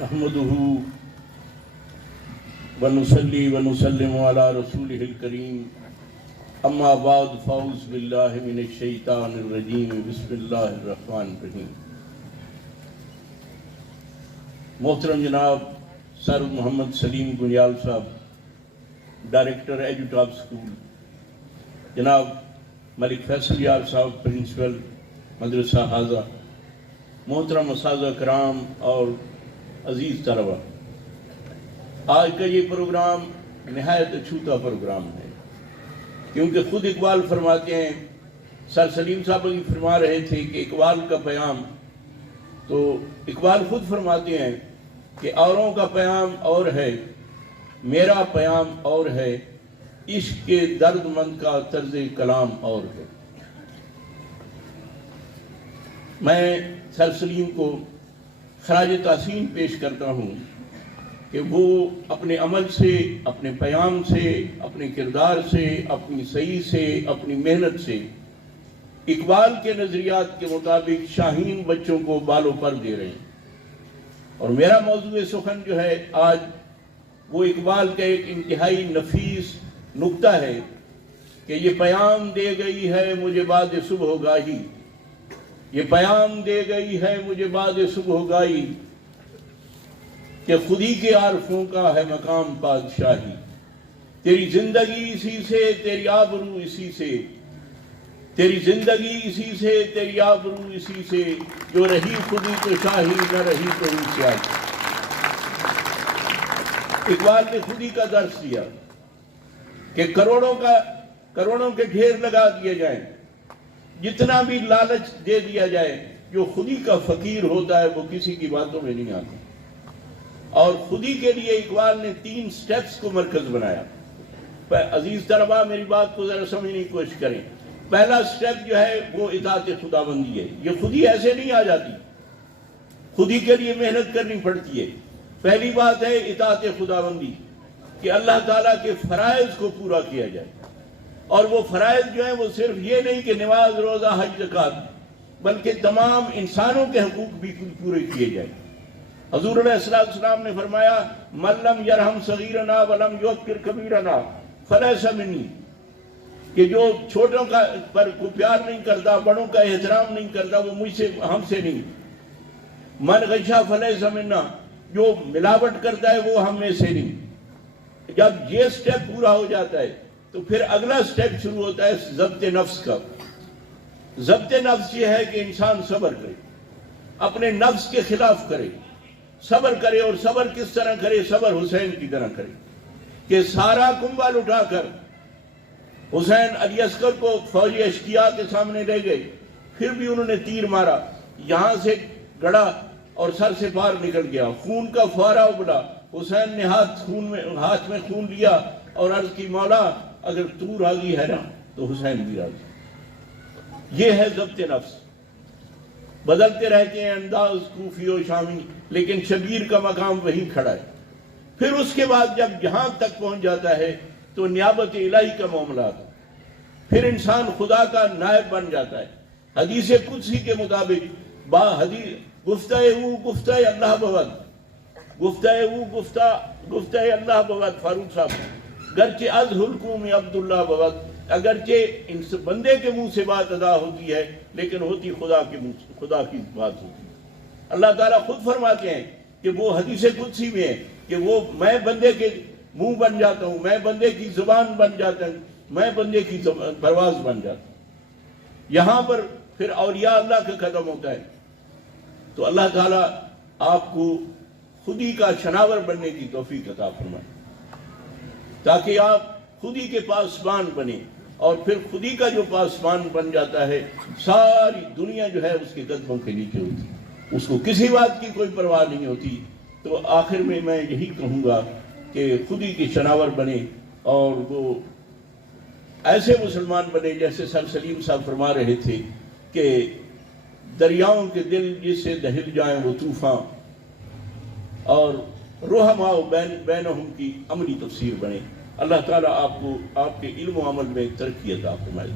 نحمده ونصلي ونسلم على رسوله الكريم اما بعد فاعوذ بالله من الشیطان الرجیم بسم اللہ الرحمن الرحیم۔ محترم جناب سر محمد سلیم گنجال صاحب، ڈائریکٹر ایجوٹاپ اسکول، جناب ملک فیصل یار صاحب پرنسپل مدرسہ حاضہ، محترم اساتذہ کرام اور عزیز طلبہ، آج کا یہ پروگرام نہایت اچھوتا پروگرام ہے، کیونکہ خود اقبال فرماتے ہیں، سر سلیم صاحب بھی فرما رہے تھے کہ اقبال کا پیام، تو اقبال خود فرماتے ہیں کہ اوروں کا پیام اور ہے، میرا پیام اور ہے، عشق کے درد مند کا طرز کلام اور ہے۔ میں سر سلیم کو خراج تحسین پیش کرتا ہوں کہ وہ اپنے عمل سے، اپنے پیام سے، اپنے کردار سے، اپنی سعی سے، اپنی محنت سے اقبال کے نظریات کے مطابق شاہین بچوں کو بالوں پر دے رہے ہیں۔ اور میرا موضوع سخن جو ہے آج وہ اقبال کا ایک انتہائی نفیس نکتہ ہے کہ یہ پیام دے گئی ہے مجھے بعد صبح گاہی، یہ پیام دے گئی ہے مجھے بعد صبح گاہی، کہ خودی کے عارفوں کا ہے مقام بادشاہی، تیری زندگی اسی سے تیری آبرو اسی سے، تیری زندگی اسی سے تیری آبرو اسی سے، جو رہی خودی تو شاہی نہ رہی تو سیاہی۔ اقبال نے خودی کا درس دیا کہ کروڑوں کے ڈھیر لگا دیے جائیں، جتنا بھی لالچ دے دیا جائے، جو خودی کا فقیر ہوتا ہے وہ کسی کی باتوں میں نہیں آتا۔ اور خودی کے لیے اقبال نے 3 سٹیپس کو مرکز بنایا۔ عزیز طلبہ میری بات کو ذرا سمجھنے کی کوشش کریں۔ پہلا سٹیپ جو ہے وہ اطاعت خداوندی ہے۔ یہ خودی ایسے نہیں آ جاتی، خودی کے لیے محنت کرنی پڑتی ہے۔ پہلی بات ہے اطاعت خداوندی، کہ اللہ تعالیٰ کے فرائض کو پورا کیا جائے، اور وہ فرائض جو ہیں وہ صرف یہ نہیں کہ نماز، روزہ، حج، زکوٰۃ، بلکہ تمام انسانوں کے حقوق بھی پورے کیے جائیں۔ حضور علیہ السلام نے فرمایا من لم یرحم صغیرنا ولم یوقر کبیرنا فلیس منی، کہ جو چھوٹوں پر کو پیار نہیں کرتا، بڑوں کا احترام نہیں کرتا، وہ مجھ سے، ہم سے نہیں۔ من غشا فلیس منا، جو ملاوٹ کرتا ہے وہ ہم میں سے نہیں۔ جب یہ سٹیپ پورا ہو جاتا ہے تو پھر اگلا سٹیپ شروع ہوتا ہے ضبط نفس کا۔ ضبط نفس یہ ہے کہ انسان صبر کرے، اپنے نفس کے خلاف کرے، صبر کرے، اور صبر کس طرح کرے؟ صبر حسین کی طرح کرے، کہ سارا کنبل اٹھا کر حسین علی اصغر کو فوجی اشقیاء کے سامنے لے گئے، پھر بھی انہوں نے تیر مارا، یہاں سے گڑا اور سر سے باہر نکل گیا، خون کا فوارہ ابلا۔ حسین نے ہاتھ میں خون لیا اور عرض کی مولا اگر تو راضی ہے نا تو حسین بھی راضی۔ یہ ہے ضبط نفس۔ بدلتے رہتے ہیں انداز کوفی و شامی، لیکن شبیر کا مقام وہیں کھڑا ہے۔ پھر اس کے بعد جب یہاں تک پہنچ جاتا ہے تو نیابت الہی کا معاملات، پھر انسان خدا کا نائب بن جاتا ہے۔ حدیث قدسی کے مطابق گفتہ او گفتہ اللہ بود، گفتہ او گفتہ اللہ بود، فاروق صاحب، گرچہ از حلقوم عبداللہ بود، اگرچہ ان بندے کے منہ سے بات ادا ہوتی ہے لیکن ہوتی خدا کی بات ہوتی ہے۔ اللہ تعالیٰ خود فرماتے ہیں کہ وہ حدیث قدسی میں ہے کہ وہ میں بندے کے منہ بن جاتا ہوں، میں بندے کی زبان بن جاتا ہوں، میں بندے کی پرواز بن جاتا ہوں۔ یہاں پر پھر اولیاء اللہ کا ختم ہوتا ہے۔ تو اللہ تعالیٰ آپ کو خودی کا شناور بننے کی توفیق عطا فرمائے، تاکہ آپ خودی کے پاسبان بنے، اور پھر خودی کا جو پاسبان بن جاتا ہے ساری دنیا جو ہے اس کے قدموں کے نیچے ہوتی ہے، اس کو کسی بات کی کوئی پرواہ نہیں ہوتی۔ تو آخر میں یہی کہوں گا کہ خودی کے شناور بنے، اور وہ ایسے مسلمان بنے جیسے سر سلیم صاحب فرما رہے تھے کہ دریاؤں کے دل جس سے دہل جائیں وہ طوفان، اور رحماء بینہم کی عملی تفسیر بنے۔ اللہ تعالیٰ آپ کو آپ کے علم و عمل میں ترقی عطا فرمائے۔